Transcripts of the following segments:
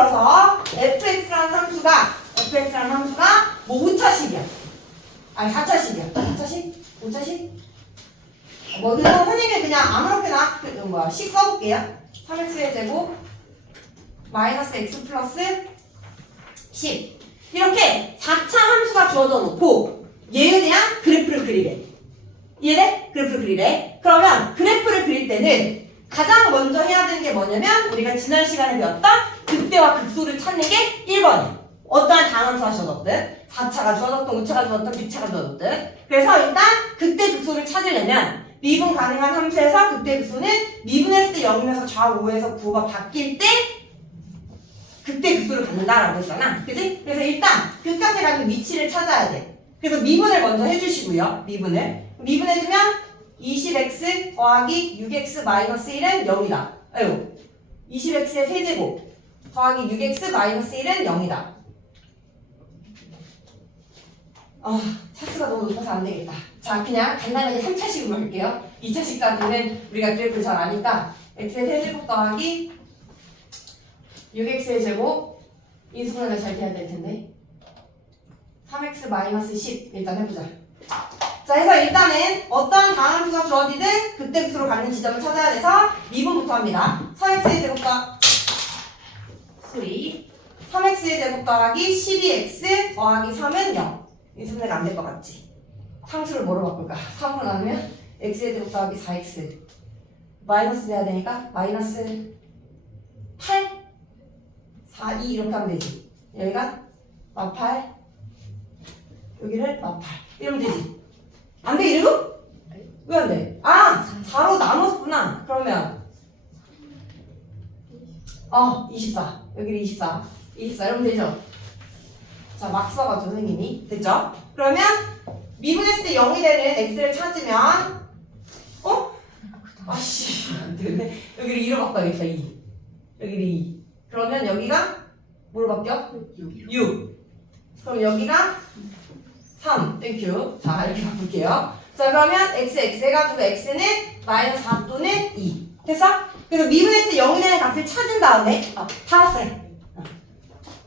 들어서 fx라는 함수가 뭐 5차식이야. 아니 4차식이야. 4차식? 5차식? 뭐 이거 선생님이 그냥 아무렇게나 식 써볼게요. 3x의 제곱 마이너스 x 플러스 10 이렇게 4차 함수가 주어져 놓고 얘에 대한 그래프를 그리래. 이해돼? 그래프를 그리래. 그러면 그래프를 그릴 때는 가장 먼저 해야 되는 게 뭐냐면 우리가 지난 시간에 배웠던 극대와 극소를 찾는 게 1번이야. 어떠한 당함수가 주어졌든 4차가 주어졌든 5차가 주어졌든 B차가 주어졌든 그래서 일단 극대 극소를 찾으려면 미분 가능한 함수에서 극대 극소는 미분했을 때 0이면서 좌우 5에서 9가 바뀔 때 극대 극소를 갖는다라고 했잖아. 그치? 그래서 일단 극값에 갖는 위치를 찾아야 돼. 그래서 미분을 먼저 해주시고요. 미분해주면 20x 더하기 6x 마이너스 1은 0이다. 아이고 20x의 세제곱 더하기 6x 마이너스 1은 0이다. 차수가 너무 높아서 안 되겠다. 자, 그냥 간단하게 3차식으로 할게요. 2차식까지는 우리가 그래프를 잘 아니까 x의 세제곱 더하기 6x의 제곱 인수분해가 잘 돼야 될 텐데 3x 마이너스 10 일단 해보자. 자, 해서 일단은 어떤 다함수가 주어지든 극대 극소로 가는 지점을 찾아야 돼서 미분부터 합니다. 3x의 제곱과 3x의 제곱 더하기 12x 더하기 3은 0. 인수분해가 안 될 것 같지? 상수를 뭐로 바꿀까? 3으로 나누면 x의 제곱 더하기 4x 마이너스 돼야 되니까 마이너스 8 4, 2 이렇게 하면 되지. 여기가 -8 여기를 -8 이러면 되지. 안 돼, 이래도? 왜 안 돼? 4로 나눴구나. 그러면 24 여기를 24 이러면 되죠. 자, 막 써가지고 선생님이 됐죠? 그러면 미분했을 때 0이 되는 x를 찾으면 안 되네. 여기를 2로 바꿔야겠다. 2 여기를 2 그러면 여기가 뭐로 바뀌어? 6 그럼 여기가 3 땡큐. 자, 이렇게 바꿀게요. 자, 그러면 x 해가지고 x는 마이너스 4 또는 2 됐어? 그래서 미분했을 때 0이 되는 값을 찾은 다음에 다 왔어요.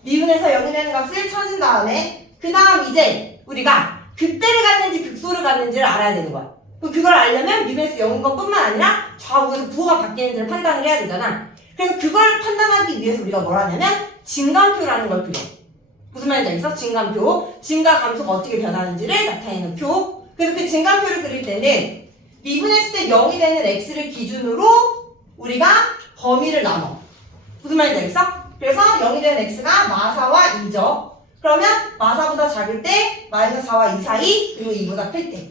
미분해서 0이 되는 값을 찾은 다음에 그 다음 이제 우리가 극대를 갖는지 극소를 갖는지를 알아야 되는 거야. 그걸 알려면 미분해서 0인 것뿐만 아니라 좌우에서 부호가 바뀌는지를 판단을 해야 되잖아. 그래서 그걸 판단하기 위해서 우리가 뭘 하냐면 증감표라는 걸 그려. 무슨 말인지 알겠어? 증감표. 증가 감소가 어떻게 변하는지를 나타내는 표. 그래서 그 증감표를 그릴 때는 미분했을 때 0이 되는 x를 기준으로 우리가 범위를 나눠. 무슨 말인지 알겠어? 그래서 0이 되는 x가 마사와 2죠. 그러면 마사보다 작을 때 마이너스 4와 2 사이 그리고 2보다 클 때.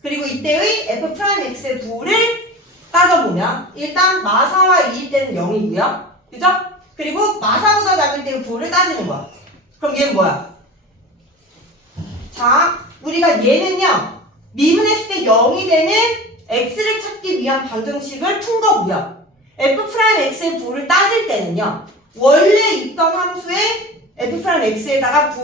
그리고 이때의 f'x의 부호를 따져보면 일단 마사와 2일 때는 0이고요. 그죠? 그리고 마사보다 작을 때의 부호를 따지는 거야. 그럼 얘는 뭐야? 자, 우리가 얘는요. 미분했을 때 0이 되는 x를 찾기 위한 방정식을 푼 거고요. f'x의 부호를 따질 때는요. 원래 있던 함수에 f'x에다가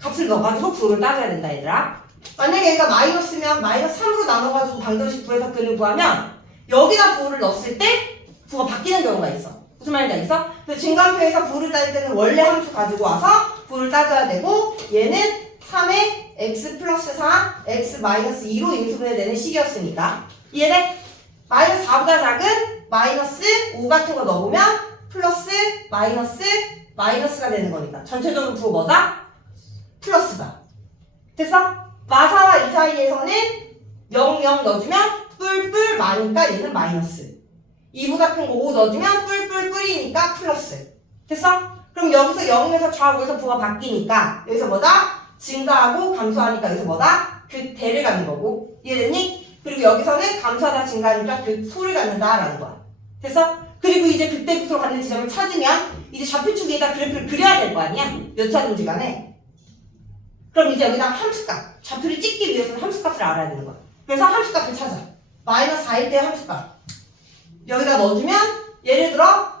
값을 넣어가지고 부호를 따져야 된다, 얘들아. 만약에 얘가 마이너스면 마이너스 3으로 나눠가지고 방정식 부호에서 근을 구하면 여기다 부호를 넣었을 때 부호가 바뀌는 경우가 있어. 무슨 말인지 알겠어? 그래서 증감표에서 부호를 따질 때는 원래 함수 가지고 와서 부호를 따져야 되고 얘는 3에 x 플러스 4, x 마이너스 2로 인수분해되는 식이었으니까 이해돼? 마이너스 4보다 작은 마이너스 5 같은 거 넣어보면 플러스 마이너스가 되는 거니까 전체적으로 부호 뭐다? 플러스다. 됐어? 마사와 이 사이에서는 0, 0 넣어주면 뿔뿔 마니까 얘는 마이너스 2보다 큰 거 5 넣어주면 뿔뿔 뿔이니까 플러스. 됐어? 그럼 여기서 0에서 좌우에서 부호가 바뀌니까 여기서 뭐다? 증가하고 감소하니까 여기서 뭐다? 극대를 갖는 거고. 이해됐니? 그리고 여기서는 감소하다 증가하니까 극소를 갖는다라는 거야. 됐어? 그리고 이제 극대 극소로 갖는 지점을 찾으면 이제 좌표축 위에다 그래프를 그려야 될 거 아니야? 몇 차든지 간에. 그럼 이제 여기다 함수값. 좌표를 찍기 위해서는 함수값을 알아야 되는 거야. 그래서 함수값을 찾아. 마이너스 4일 때 함수값. 여기다 넣어주면 예를 들어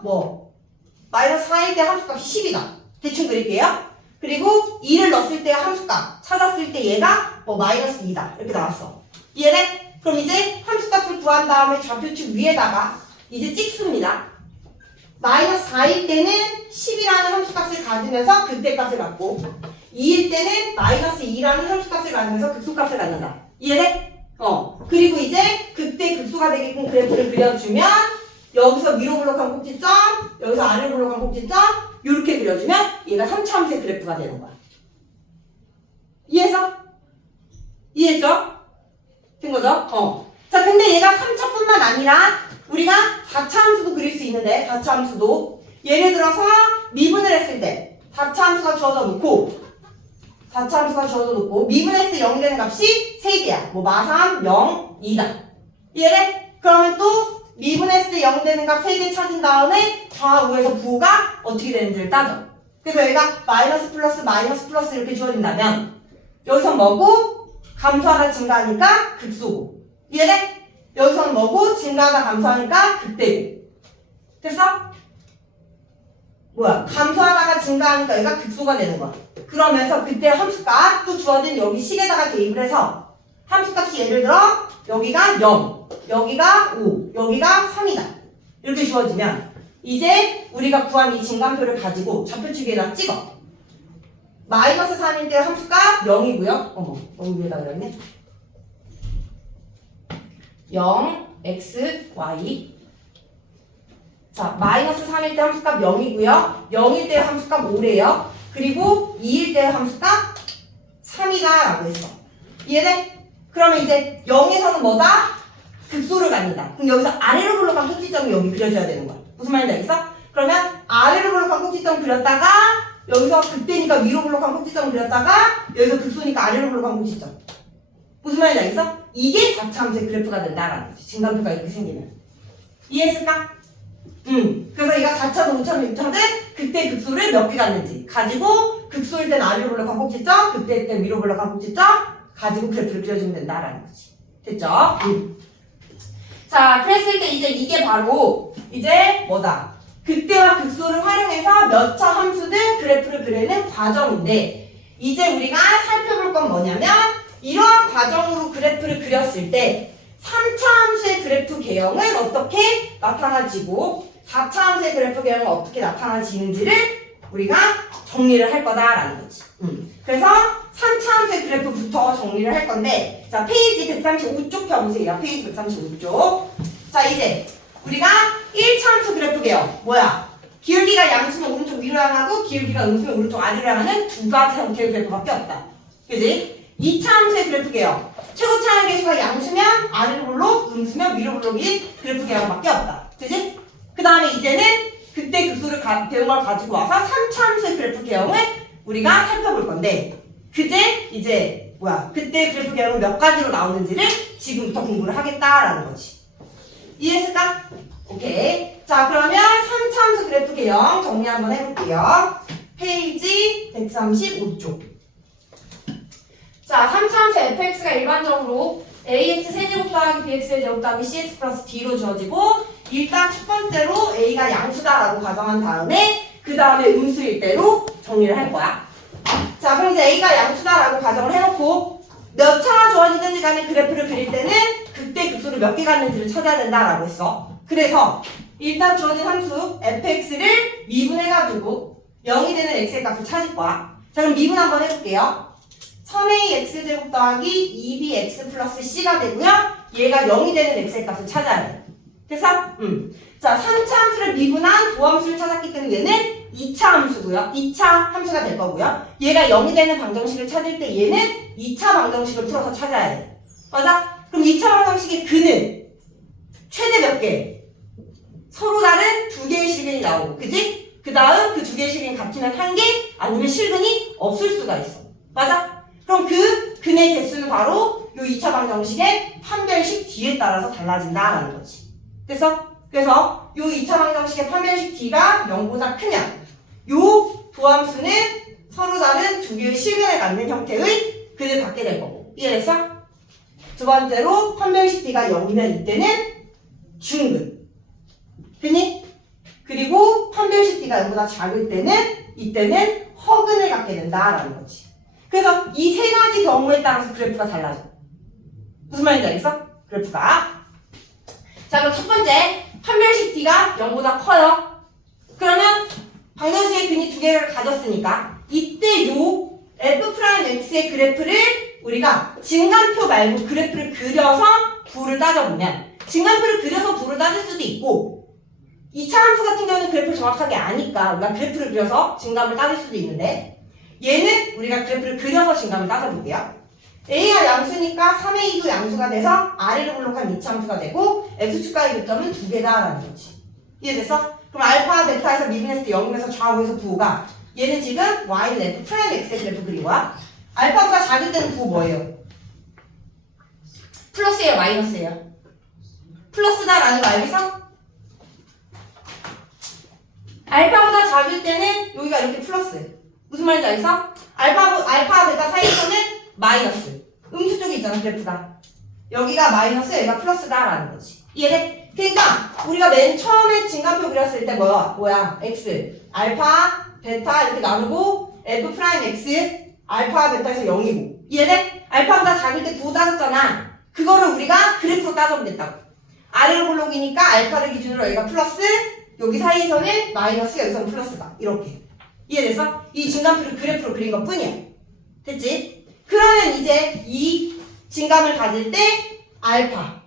마이너스 4일 때 함수값이 10이다. 대충 그릴게요. 그리고 2를 넣었을 때 함수값 찾았을 때 얘가 마이너스 2다. 이렇게 나왔어. 이해돼? 그럼 이제 함수값을 구한 다음에 좌표축 위에다가 이제 찍습니다. 마이너스 4일 때는 10이 가지면서 극대 값을 갖고 2일 때는 마이너스 2라는 함수값을 가지면서 극소값을 갖는다. 이해돼? 그리고 이제 극대 극소가 되게끔 그래프를 그려주면 여기서 위로 블록한 꼭지점, 여기서 아래로 블록한 꼭지점 이렇게 그려주면 얘가 3차 함수의 그래프가 되는 거야. 이해했어? 이해했죠? 된 거죠? 자, 근데 얘가 3차뿐만 아니라 우리가 4차 함수도 그릴 수 있는데 4차 함수도 예를 들어서 미분을 했을 때 4차 함수가 주어져 놓고 4차 함수가 주어져 놓고 미분했을 때 0이 되는 값이 3개야. 뭐 마삼, 0, 2다. 이해돼? 그러면 또 미분했을 때 0 되는 값 3개 찾은 다음에 좌우에서 부호가 어떻게 되는지를 따져. 그래서 얘가 마이너스 플러스 이렇게 주어진다면 여기서 뭐고? 감소하다 증가하니까 극소고. 이해돼? 여기서는 뭐고? 증가하다 감소하니까 극대고. 됐어? 뭐야? 감소하다가 증가하니까 얘가 극소가 되는 거야. 그러면서 그때 함수값 또 주어진 여기 식에다가 대입을 해서 함수값이 예를 들어 여기가 0, 여기가 5, 여기가 3이다. 이렇게 주어지면 이제 우리가 구한 이 진간표를 가지고 좌표축에다 찍어. 마이너스 3일 때 함수값 0이고요. 너무 위에다 그렸네. 0, x, y. 자, 마이너스 3일 때 함수값 0이고요. 0일 때 함수값 5래요. 그리고 2일 때 함수값 3이다 라고 했어. 이해돼? 그러면 이제 0에서는 뭐다? 극소를 갖는다. 그럼 여기서 아래로 블록한 꼭지점이 여기 그려져야 되는 거야. 무슨 말인지 알겠어? 그러면 아래로 블록한 꼭지점 그렸다가 여기서 극대니까 위로 블록한 꼭지점 그렸다가 여기서 극소니까 아래로 블록한 꼭지점. 무슨 말인지 알겠어? 이게 4차 함수의 그래프가 된다라는 거지. 진간표가 이렇게 생기면. 이해했을까? 그래서 얘가 4차도 5차도 6차든 극대 극소를 몇 개 갖는지 가지고 극소일 땐 아래로 블록한 꼭지점, 극대일 땐 위로 블록한 꼭지점 가지고 그래프를 그려주면 된다라는 거지. 됐죠? 자, 그랬을 때 이제 이게 바로 이제 뭐다? 극대와 극소를 활용해서 몇 차 함수든 그래프를 그리는 과정인데 이제 우리가 살펴볼 건 뭐냐면 이러한 과정으로 그래프를 그렸을 때 3차 함수의 그래프 개형은 어떻게 나타나지고 4차 함수의 그래프 개형은 어떻게 나타나지는지를 우리가 정리를 할 거다라는 거지. 그래서 3차 함수의 그래프부터 정리를 할 건데 자, 페이지 135쪽 펴보세요. 페이지 135쪽. 자, 이제 우리가 1차 함수 그래프 개형 뭐야? 기울기가 양수면 오른쪽 위로 향하고 기울기가 음수면 오른쪽 아래로 향하는 두 가지 형태의 그래프밖에 없다. 그지? 2차 함수의 그래프 개형 최고 차항 계수가 양수면 아래로 블록, 음수면 위로 블록인 그래프 개형밖에 없다. 그지? 그 다음에 이제는 극대 극소를 배운 걸 가지고 와서 3차 함수의 그래프 개형을 우리가 살펴볼 건데 그제 이제 뭐야 그때 그래프 개형은 몇 가지로 나오는지를 지금부터 공부를 하겠다라는 거지. 이해했을까? 오케이. 자, 그러면 3차 함수 그래프 개형 정리 한번 해볼게요. 페이지 135쪽. 자, 3차 함수 fx가 일반적으로 ax 세제곱 더하기 bx 세제곱 더하기 cx 플러스 d로 주어지고 일단 첫 번째로 a가 양수다라고 가정한 다음에 그 다음에 음수일 대로 정리를 할 거야. 자, 그럼 이제 a가 양수다라고 가정을 해놓고 몇 차가 주어지든지 간에 그래프를 그릴 때는 극대 극소를 몇 개 갖는지를 찾아야 된다라고 했어. 그래서 일단 주어진 함수 fx를 미분해가지고 0이 되는 x의 값을 찾을 거야. 자, 그럼 미분 한번 해볼게요. 3a x제곱 더하기 2bx 플러스 c가 되고요. 얘가 0이 되는 x의 값을 찾아야 돼. 됐어? 자, 3차 함수를 미분한 도함수를 찾았기 때문에 얘는 2차 함수고요. 2차 함수가 될 거고요. 얘가 0이 되는 방정식을 찾을 때 얘는 2차 방정식을 풀어서 찾아야 돼. 맞아? 그럼 2차 방정식의 근은 최대 몇 개? 서로 다른 두 개의 실근이 나오고, 그지? 그 다음 그 두 개의 실근이 같으면 한 개, 아니면 실근이 없을 수가 있어. 맞아? 그럼 그 근의 개수는 바로 이 2차 방정식의 판별식 D에 따라서 달라진다라는 거지. 그래서 이 2차 방정식의 판별식 D가 0보다 크면 이 도함수는 서로 다른 두 개의 실근을 갖는 형태의 근을 갖게 될 거고. 이해됐어? 두 번째로 판별식 D가 0이면 이때는 중근. 됐니? 그리고 판별식 D가 0보다 작을 때는 이때는 허근을 갖게 된다라는 거지. 그래서 이 세 가지 경우에 따라서 그래프가 달라져. 무슨 말인지 알겠어? 그래프가. 자, 그럼 첫 번째 판별식 D가 0보다 커요. 그러면 방정식의 근이 두 개를 가졌으니까 이때 요 f'x의 그래프를 우리가 진간표 말고 그래프를 그려서 부를 따져보면 진간표를 그려서 부를 따질 수도 있고 2차 함수 같은 경우는 그래프를 정확하게 아니까 우리가 그래프를 그려서 진감을 따질 수도 있는데 얘는 우리가 그래프를 그려서 진감을 따져볼게요. A가 양수니까 3A도 양수가 돼서 아래로 블록한 2차 함수가 되고 x축과의 교점은 두 개다라는 거지. 이해됐어? 그럼 알파, 베타에서 미분했을 때 0이면서 좌우에서 부호가 얘는 지금 y는 f'x의 그래프 그린 거야. 알파보다 작을 때는 부호 뭐예요? 플러스예요, 마이너스예요? 플러스다라는 거 알겠어? 알파보다 작을 때는 여기가 이렇게 플러스. 무슨 말인지 알겠어? 알파, 베타 사이에서는 마이너스. 음수 쪽에 있잖아, 그래프가. 여기가 마이너스, 여기가 플러스다라는 거지. 이해돼? 그러니까 우리가 맨 처음에 진간표 그렸을 때 뭐야? x, 알파, 베타 이렇게 나누고 f'x, 알파, 베타에서 0이고. 이해돼? 알파보다 작을 때 부호 따졌잖아. 그거를 우리가 그래프로 따져보겠다고. 아래로 블록이니까 알파를 기준으로 여기가 플러스, 여기 사이에서는 마이너스, 여기서는 플러스다. 이렇게. 이해됐어? 이 진감표를 그래프로 그린 것 뿐이야. 됐지? 그러면 이제 이 진감을 가질 때 알파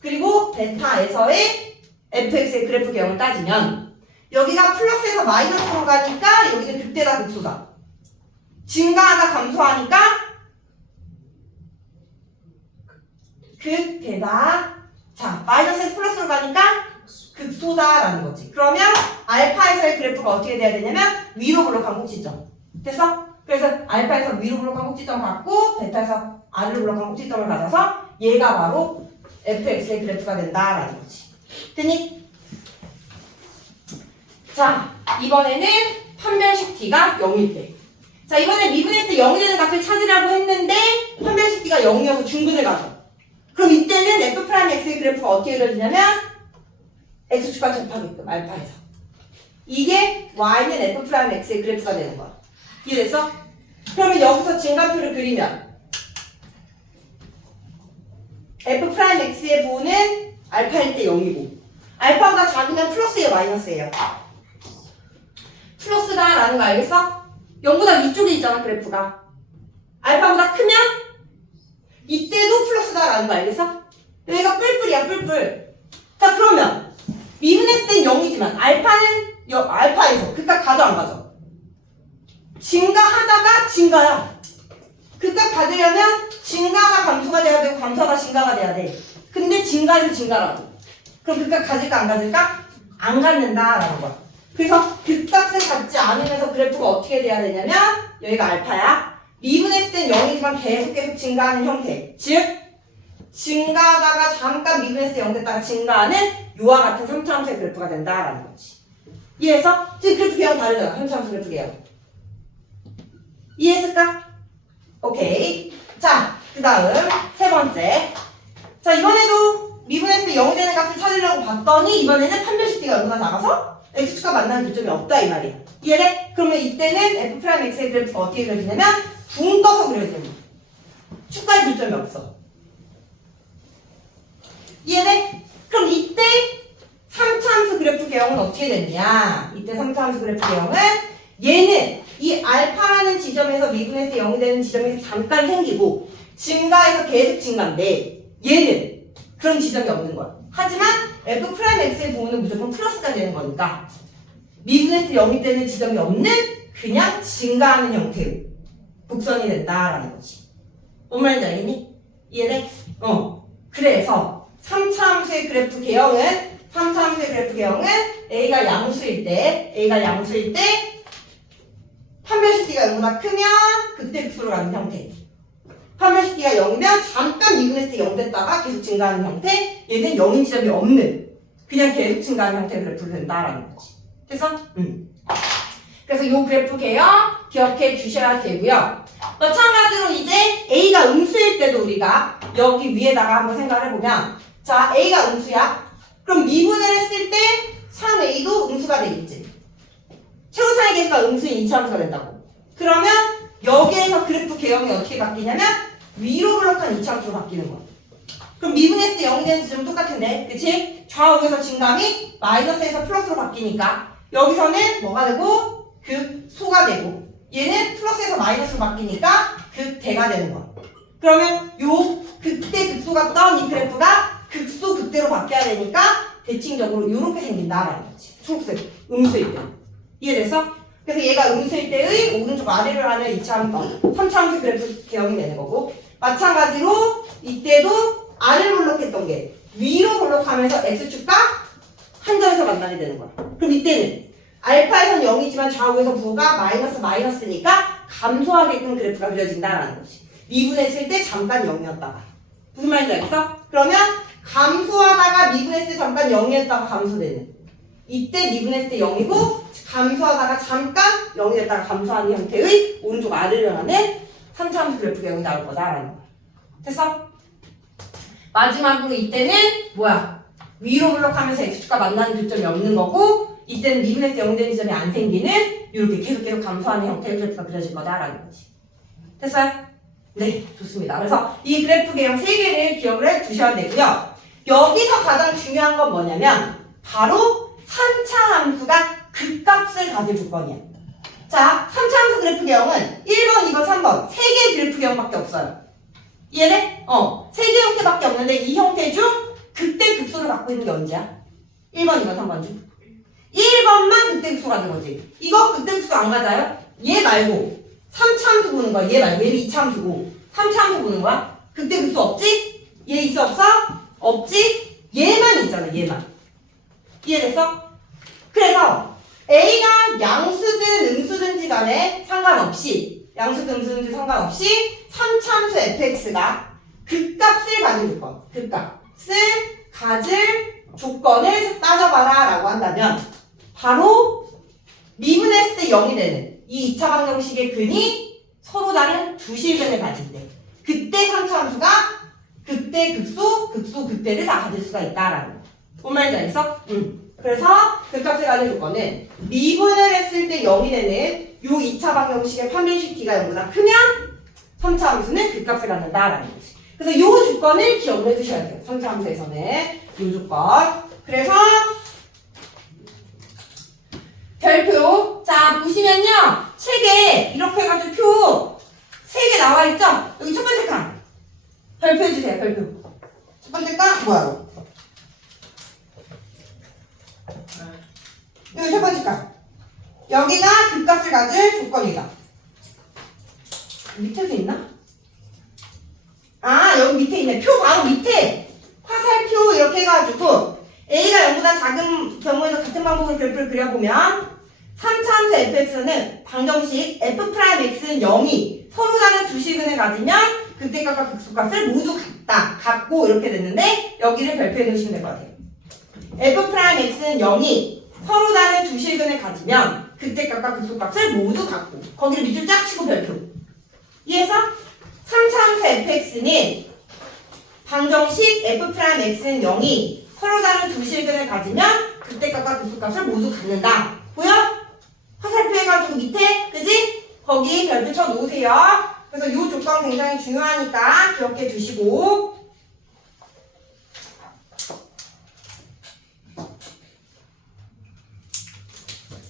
그리고 베타에서의 fx의 그래프 개형을 따지면 여기가 플러스에서 마이너스로 가니까 여기는 극대다 극소다. 증가하다 감소하니까 극대다. 자, 마이너스에서 플러스로 가니까 극소다라는 거지. 그러면 알파에서의 그래프가 어떻게 돼야 되냐면 위로 블록한 꼭지점. 됐어? 그래서 알파에서 위로 블록한 꼭지점 갖고 베타에서 아래로 블록한 꼭지점을 가져서 얘가 바로 fx의 그래프가 된다라는 거지. 됐니? 자, 이번에는 판별식 t가 0일 때. 자, 이번에 미분했을 때 0이 되는 값을 찾으라고 했는데 판별식 t가 0이어서 중근을 가져. 그럼 이때는 f'x의 그래프가 어떻게 그려지냐면 x축과 접하게끔 알파에서. 이게 y는 f'x의 그래프가 되는 거야. 이해됐어? 그러면 여기서 진간표를 그리면 f'x의 부호는 알파일 때 0이고 알파보다 작으면 플러스예요, 마이너스예요? 플러스다라는 거 알겠어? 0보다 위쪽에 있잖아, 그래프가. 알파보다 크면 이때도 플러스다라는 거 알겠어? 여기가 뿔뿔이야, 뿔뿔. 자, 그러면 미분했을 땐 0이지만 알파에서 그값 가져 안 가져? 증가하다가 증가야. 그값 가지려면 증가가 감소가 돼야 되고 감소가 증가가 돼야 돼. 근데 증가해서 증가라고. 그럼 그값 가질까 안 가질까? 안 갖는다라는 거야. 그래서 그값을 갖지 않으면서 그래프가 어떻게 돼야 되냐면 여기가 알파야. 미분했을 땐 0이지만 계속 증가하는 형태. 즉 증가하다가 잠깐 미분했을 때 0 됐다가 증가하는 요와 같은 3차 함수의 그래프가 된다라는 거지. 이해했어? 지금 그래프 개형 다르잖아. 3차 함수 그래프 개형. 이해했을까? 오케이. 자, 그 다음 세 번째. 자, 이번에도 미분했을 때 0이 되는 값을 찾으려고 봤더니 이번에는 판별식 t가 얼마나 작아서 x축과 만나는 교점이 없다 이 말이야. 이해돼? 그러면 이때는 f'x의 그래프가 어떻게 그려지냐면 붕 떠서 그려지는 거야. 축과의 교점이 없어. 이해돼? 그럼 이때 3차 함수 그래프 개형은 어떻게 되느냐? 이때 3차 함수 그래프 개형은 얘는 이 알파라는 지점에서 미분했을 때 0이 되는 지점에서 잠깐 생기고 증가해서 계속 증가인데 얘는 그런 지점이 없는 거야. 하지만 f'x의 부호는 무조건 플러스가 되는 거니까 미분했을 때 0이 되는 지점이 없는 그냥 증가하는 형태의 곡선이 된다라는 거지. 뭔 말인지 알겠니? 이해돼? 그래서 3차 함수의 그래프 개형은 A가 양수일 때 판별식 t가 0보다 크면 그때 극소로 가는 형태. 판별식 t가 0이면 잠깐 미분했을 때 0 됐다가 계속 증가하는 형태. 얘는 0인 지점이 없는 그냥 계속 증가하는 형태의 그래프를 된다라는 거지. 그래서 그래서 이 그래프 개형 기억해 주셔야 되고요. 마찬가지로 이제 A가 음수일 때도 우리가 여기 위에다가 한번 생각을 해보면 자, A가 음수야. 그럼 미분을 했을 때 3A도 음수가 되겠지. 최고차이 계수가 음수인 2차 함수가 된다고. 그러면 여기에서 그래프 개형이 어떻게 바뀌냐면 위로 블록한 2차 함수로 바뀌는 거야. 그럼 미분했을 때 0이 되는 지점은 똑같은데, 그치? 좌우에서 증감이 마이너스에서 플러스로 바뀌니까 여기서는 뭐가 되고? 극소가 되고 얘는 플러스에서 마이너스로 바뀌니까 극대가 되는 거야. 그러면 요 극대 극소 같던 이 그래프가 극소 극대로 바뀌어야 되니까 대칭적으로 이렇게 생긴다라는 거지. 초록색 음수일 때. 이해됐어? 그래서 얘가 음수일 때의 오른쪽 아래를 하는 2차 함수, 3차 함수 그래프 개형이 되는 거고 마찬가지로 이때도 아래로 볼록했던 게 위로 볼록하면서 x축과 한 점에서 만나게 되는 거야. 그럼 이때는 알파에선 0이지만 좌우에서 부호가 마이너스니까 감소하게끔 그래프가 그려진다라는 거지. 미분했을 때 잠깐 0이었다가 무슨 말인지 알겠어? 그러면 감소하다가 미분했을 때 잠깐 0이었다가 감소되는 이때 미분했을 때 0이고 감소하다가 잠깐 0이 됐다가 감소하는 형태의 오른쪽 아래를 하는 3차 함수 그래프 개형이 나올 거다라는 거야. 됐어? 마지막으로 이때는 뭐야? 위로 블록하면서 x축과 만나는 교점이 없는 거고 이때는 미분했을 때 0이 되는 지점이 안 생기는 이렇게 계속 감소하는 형태의 그래프가 그려질 거다라는 거지. 됐어요? 네, 좋습니다. 그래서 이 그래프 개형 3개를 기억을 해 두셔야 되고요. 여기서 가장 중요한 건 뭐냐면 바로 3차 함수가 극값을 가질 조건이야. 자, 3차 함수 그래프 개형은 1번, 2번, 3번 3개의 그래프 개형밖에 없어요. 이해돼? 3개 형태밖에 없는데 이 형태 중 극대 극소를 갖고 있는 게 언제야? 1번, 2번, 3번 중 1번만 극대 극소 가는 거지. 이거 극대 극소 안 맞아요? 얘 말고 3차 함수 보는 거야. 얘 말고 얘는 2차 함수고 3차 함수 보는 거야. 극대 극소 없지? 얘 있어 없어? 없지? 얘만 있잖아. 얘만. 이해됐어? 그래서 A가 양수든 음수든지 간에 상관없이 양수든 음수든지 상관없이 3차 함수 fx가 극값을 가질 조건 극값을 가질 조건을 따져봐라 라고 한다면 바로 미분했을 때 0이 되는 이 2차 방정식의 근이 서로 다른 두 실근을 가질 때 그때 3차 함수가 극대 극소 극소 극대를 다 가질 수가 있다라는 거. 뭔 말인지 알겠어? 그래서 극값을 가질 조건은 미분을 했을 때 0이 되는 요 2차 방정식의 판별식 t가 0보다 크면 3차 함수는 극값을 갖는다라는 거지. 그래서 요 조건을 기억을 해두셔야 돼요. 3차 함수에서는 요 조건. 그래서 별표. 자, 보시면요. 책에 이렇게 해가지고 표 3개 나와있죠? 여기 첫 번째 칸. 별표 해주세요. 별표. 첫 번째 칸 뭐야? 여기 세 번째 칸. 여기가 극값을 가질 조건이다. 밑에도 있나? 아, 여기 밑에 있네. 표 바로 밑에 화살표 이렇게 해가지고 A가 0보다 작은 경우에도 같은 방법으로 그래프를 그려보면 3차 함수 fx는 방정식 f'x는 0이 서로 다른 두 실근을 가지면 극대값과 극소값을 모두 갖고 이렇게 됐는데 여기를 별표해 놓으시면 될 것 같아요. f'x는 0이 서로 다른 두 실근을 가지면 극대값과 극소값을 모두 갖고 거기를 밑줄 쫙 치고 별표. 이해해서 3차 함수 fx는 방정식 f'x는 0이 서로 다른 두 실근을 가지면 극대값과 극소값을 모두 갖는다. 보여? 화살표 해가지고 밑에, 그지? 거기 별표 쳐 놓으세요. 그래서 이 조건 굉장히 중요하니까 기억해 두시고.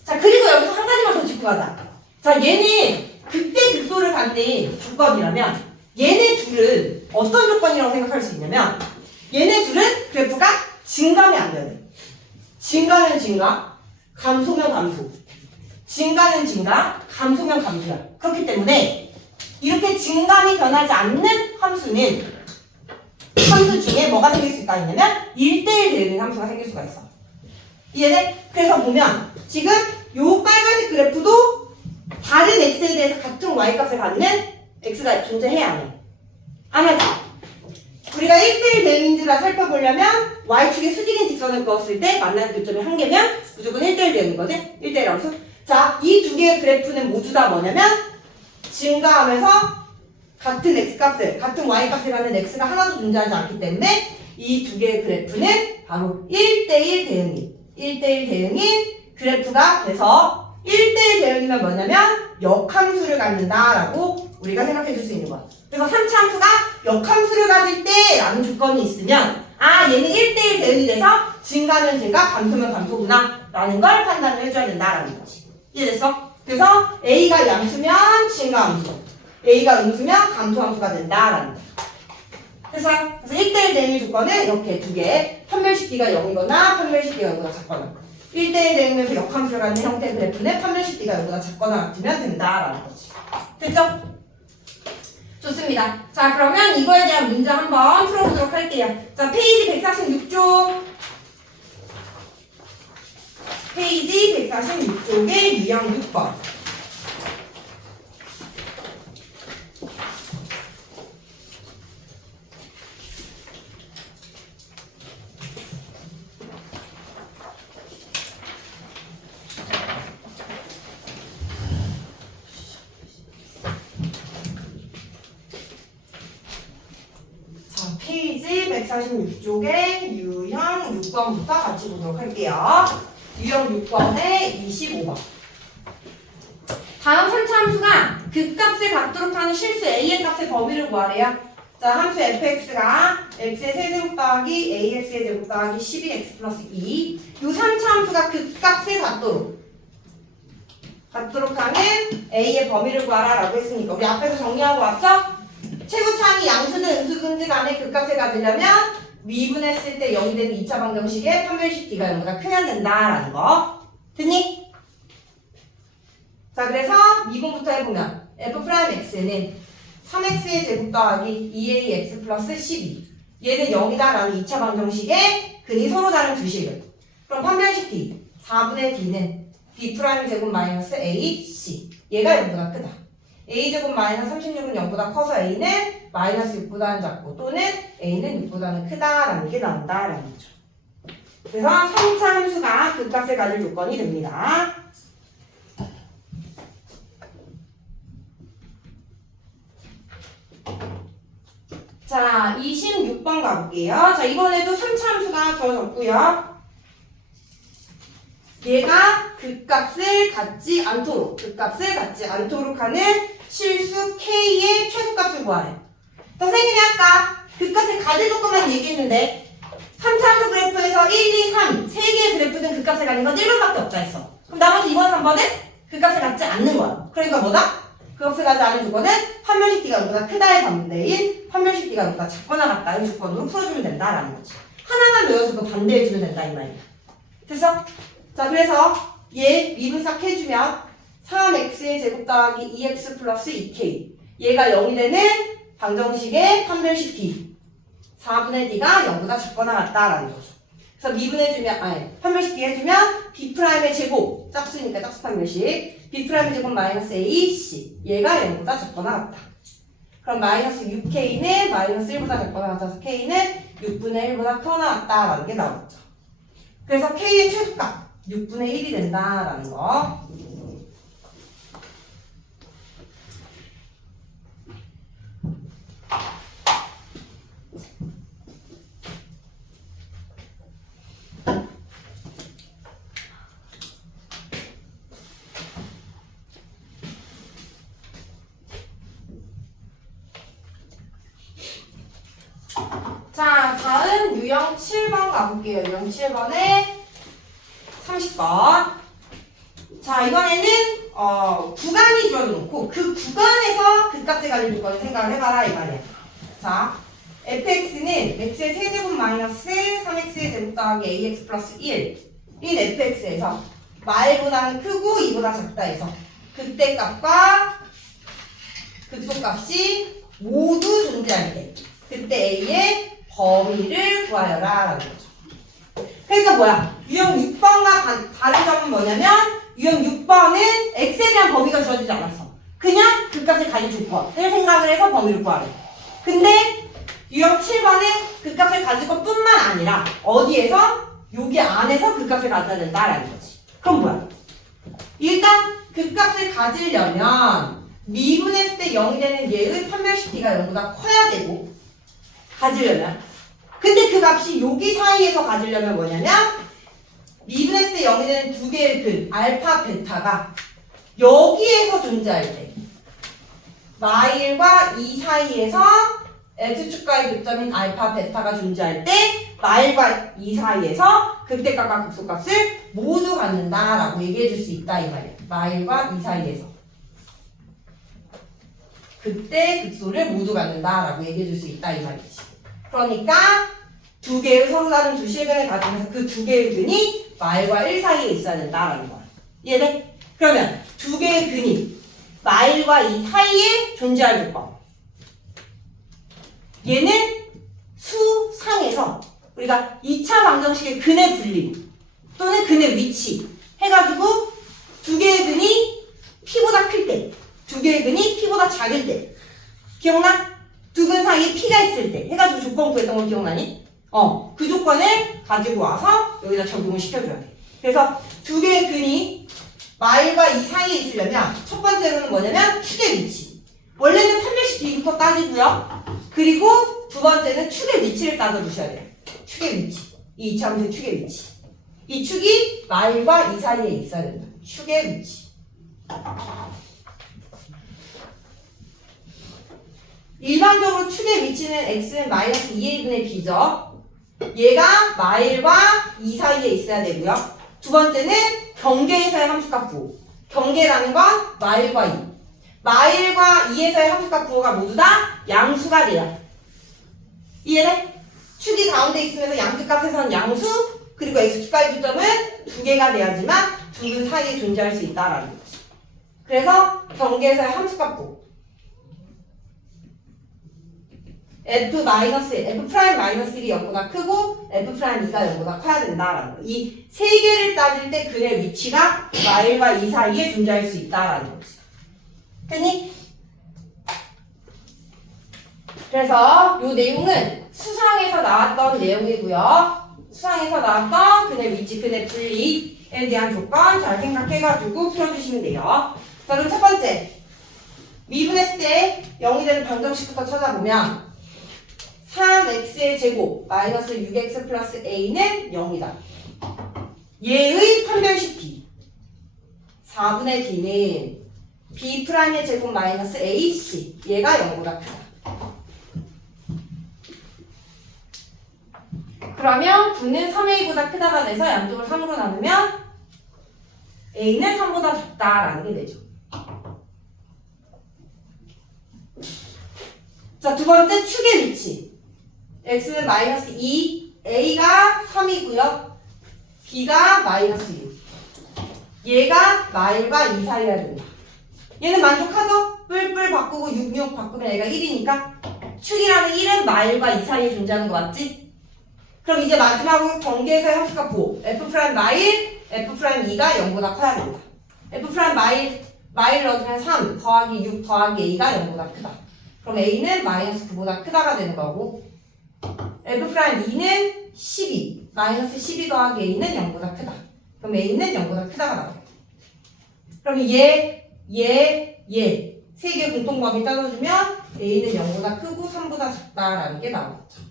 자, 그리고 여기서 한 가지만 더 짚고 가자. 자, 얘는 극대 극소를 갖는 조건이라면 얘네 둘은 어떤 조건이라고 생각할 수 있냐면 얘네 둘은 그래프가 증감이 안 되는. 증가는 증가, 감소면 감소. 증가는 증가, 감소면 감소야. 그렇기 때문에 이렇게 증감이 변하지 않는 함수는 함수 중에 뭐가 생길 수가 있냐면 1대1 되는 함수가 생길 수가 있어. 이해돼? 그래서 보면 지금 요 빨간색 그래프도 다른 x에 대해서 같은 y값을 갖는 x가 존재해야 안 해? 안 하지? 우리가 1대1 대응인지라 살펴보려면 y축에 수직인 직선을 그었을 때 만나는 교점이 한 개면 무조건 1대1 대응이거든? 1대1 함수. 자, 이 두 개의 그래프는 모두 다 뭐냐면 증가하면서 같은 x값을, 같은 y값을 갖는 x가 하나도 존재하지 않기 때문에 이 두 개의 그래프는 바로 1대1 대응인 1대1 대응인 그래프가 돼서 1대1 대응이면 뭐냐면 역함수를 갖는다라고 우리가 생각해 줄 수 있는 거야. 그래서 3차 함수가 역함수를 가질 때 라는 조건이 있으면 아 얘는 1대1 대응이 돼서 증가면 증가, 감소면 감소구나 라는 걸 판단을 해줘야 된다라는 거지. 이해됐어? 그래서 A가 양수면 증가함수, A가 음수면 감소함수가 된다라는 거. 그래서 1대1 대응의 조건은 이렇게 두 개. 판별식 D가 0이거나 판별식 D가 0보다 작거나. 1대1 대응에서 역함수를 갖는 형태의 그래프는 판별식 D가 0보다 작거나 같으면 된다라는 거지. 됐죠? 좋습니다. 자, 그러면 이거에 대한 문제 한번 풀어보도록 할게요. 자, 페이지 146쪽. 페이지 146쪽의 유형 6번. 페이지 146쪽의 유형 6번부터 같이 보도록 할게요. 유형 6번의 25번. 다음 3차 함수가 극값을 갖도록 하는 실수 a의 값의 범위를 구하래요. 자, 함수 fx가 x의 세제곱 더하기 ax의 제곱 더하기 12x 플러스 2. 이 3차 함수가 극값을 갖도록 하는 a의 범위를 구하라 라고 했으니까 우리 앞에서 정리하고 왔죠? 최고차항이 양수든 음수든지 간에 극값을 가지려면 미분했을 때 0이 되는 2차 방정식의 판별식 D가 0보다 크면 된다라는 거. 됐니? 자, 그래서 미분부터 해보면 f'x는 3x의 제곱 더하기 2ax 플러스 12. 얘는 0이다라는 2차 방정식의 근이 서로 다른 두 식을. 그럼 판별식 D 4분의 D는 b' 제곱 마이너스 ac. 얘가 0보다 크다. a제곱 마이너스 36은 0보다 커서 a는 마이너스 6보다는 작고 또는 a는 6보다는 크다라는 게 나온다라는 거죠. 그래서 3차 함수가 극값을 가질 조건이 됩니다. 자, 26번 가볼게요. 자, 이번에도 3차 함수가 더 적고요. 얘가 극값을 갖지 않도록 하는 실수 K의 최소값을 구하래. 선생님이 아까 극값을 가질 조건만 얘기했는데 3차 함수 그래프에서 1, 2, 3 세 개의 그래프든 극값을 가진 건 1번밖에 없다 했어. 그럼 나머지 2번, 3번은 극값을 갖지 않는 거야. 그러니까 뭐다? 극값을 갖지 않은 조건은 판별식 D가 0보다 크다의 반대인 판별식 D가 0보다 작거나 같다의 조건으로 풀어주면 된다라는 거지. 하나만 외워서 그 반대해주면 된다 이 말이야. 됐어? 자, 그래서 얘 미분삭 해주면 3x의 제곱 더하기 2x 플러스 2k. 얘가 0이 되는 방정식의 판별식 D 4분의 D가 0보다 작거나 같다라는 거죠. 그래서 미분해주면 판별식 D 해주면 B'의 제곱 짝수니까 짝수 판별식 B'의 제곱 마이너스 AC 얘가 0보다 작거나 같다. 그럼 마이너스 6K는 마이너스 1보다 작거나 같아서 K는 6분의 1보다 크거나 같다라는 게 나오죠. 그래서 K의 최소값 6분의 1이 된다라는 거. 자, 다음 유형 7번 가볼게요. 유형 7번에 30번. 자, 이번에는 구간이 주어져놓고 그 구간에서 극값을 가질 조건을 생각을 해봐라 이 말이야. 자, fx는 x의 세제곱 마이너스 3x의 제곱 더하기 ax 플러스 1인 fx에서 말보다는 크고 2보다 작다 해서 극대값과 극소값이 모두 존재할 때 그때 a의 범위를 구하여라 라는 거죠. 그러니까 뭐야? 유형 6번과 다른 점은 뭐냐면 유형 6번은 x에 대한 범위가 주어지지 않았어. 그냥 극값을 가질 조건을 생각을 해서 범위를 구하래. 근데 유형 7번은 극값을 가질 것뿐만 아니라 어디에서? 여기 안에서 극값을 가져야 된다라는 거지. 그럼 뭐야? 일단 극값을 가지려면 미분했을 때 0이 되는 얘의 판별식 D가 0보다 커야 되고 가지려면 근데 그 값이 여기 사이에서 가지려면 뭐냐면 미분했을 때 0이 되는 두 개의 근 알파, 베타가 여기에서 존재할 때 마일과 이 사이에서 x축과의 교점인 알파, 베타가 존재할 때 마일과 이 사이에서 극대값과 극소값을 모두 갖는다라고 얘기해 줄 수 있다 이 말이야. 마일과 이 사이에서 극대, 극소를 모두 갖는다라고 얘기해 줄 수 있다 이 말이지. 그러니까 두 개의 서로 다른 두 실근을 가지면서 그 두 개의 근이 마일과 1 사이에 있어야 된다라는 거야. 이해돼? 그러면 두 개의 근이 마일과 이 사이에 존재할 조건. 얘는 수상에서 우리가 2차 방정식의 근의 분리 또는 근의 위치 해가지고 두 개의 근이 P보다 클 때, 두 개의 근이 P보다 작을 때 기억나? 두 근 사이에 P가 있을 때 해가지고 조건 구했던 거 기억나니? 그 조건을 가지고 와서 여기다 적용을 시켜줘야 돼. 그래서 두 개의 근이 마일과 이 사이에 있으려면 첫 번째로는 뭐냐면 축의 위치. 원래는 판별식 B부터 따지고요. 그리고 두 번째는 축의 위치를 따져주셔야 돼요. 축의 위치. 이 이차함수의 축의 위치. 이 축이 마일과 이 사이에 있어야 된다. 축의 위치. 일반적으로 축의 위치는 x는 마이너스 2의 1분의 b죠. 얘가 마일과 이 사이에 있어야 되고요. 두 번째는 경계에서의 함수값 부호. 경계라는 건 마일과 2. 마일과 2에서의 함수값 부호가 모두 다 양수가 돼요. 이해돼? 축이 가운데 있으면서 양수값에서는 양수, 그리고 x축과의 교점은 두 개가 돼야지만 두 근 사이에 존재할 수 있다라는 거지. 그래서 경계에서의 함수값 부호. F'-1이 0보다 크고 F'2가 0보다 커야 된다라는 거. 이 세 개를 따질 때 근의 위치가 마일과 이 사이에 존재할 수 있다라는 거지. 됐니? 그래서 이 내용은 수상에서 나왔던 내용이고요. 수상에서 나왔던 근의 위치, 근의 분리에 대한 조건 잘 생각해가지고 풀어주시면 돼요. 자, 그럼 첫 번째. 미분했을 때 0이 되는 방정식부터 찾아보면 3x의 제곱 마이너스 6x 플러스 a는 0이다. 얘의 판별식 b 4분의 d는 b'의 제곱 마이너스 ac 얘가 0보다 크다. 그러면 9는 3a보다 크다가 돼서 양쪽을 3으로 나누면 a는 3보다 작다라는 게 되죠. 자, 두 번째 축의 위치. x는 마이너스 2, a가 3이고요. b가 마이너스 6. 얘가 마일과 2 사이여야 된다. 얘는 만족하죠? 뿔뿔 바꾸고 6 바꾸면 얘가 1이니까 축이라는 1은 마일과 2 사이에 존재하는 거 맞지? 그럼 이제 마지막으로 경계에서의 함수값 부호. F' 마일, F'2가 0보다 커야 된다. F' 마일 넣어주면 3 더하기 6 더하기 a가 0보다 크다. 그럼 a는 마이너스 9보다 크다가 되는 거고 F'2는 12 마이너스 12 더하기 a는 0보다 크다. 그럼 a는 0보다 크다가 나와요. 그럼 얘 세 개 공통범위 따져주면 a는 0보다 크고 3보다 작다라는 게 나오겠죠.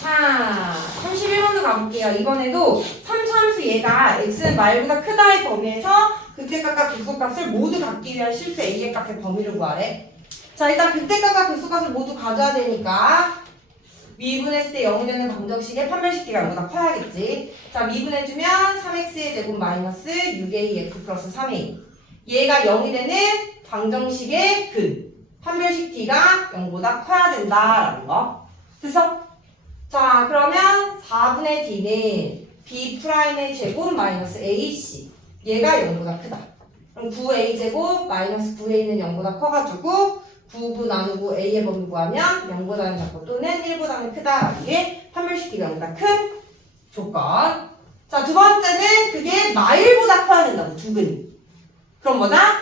자, 31번도 가볼게요. 이번에도 3차 함수 얘가 x는 마일보다 크다의 범위에서 극대값과 극소값을 모두 갖기 위한 실수 a의 값의 범위를 구하래. 자, 일단 극대값과 극소값을 모두 가져야 되니까 미분했을 때 0이 되는 방정식의 판별식 D가 0보다 커야겠지. 자, 미분해주면 3x의 제곱 마이너스 6ax 플러스 3a. 얘가 0이 되는 방정식의 근. 판별식 D가 0보다 커야 된다라는 거. 됐어? 자, 그러면 4분의 d는 b'의 제곱 마이너스 ac. 얘가 0보다 크다. 그럼 9a 제곱 마이너스 9a는 0보다 커가지고 9 나누고 a의 범위 구하면 0보다는 작고 또는 1보다는 크다라는 게 판별식기가 0보다 큰 조건. 자, 두 번째는 그게 마일보다 커야 된다고, 두근이. 그럼 뭐다?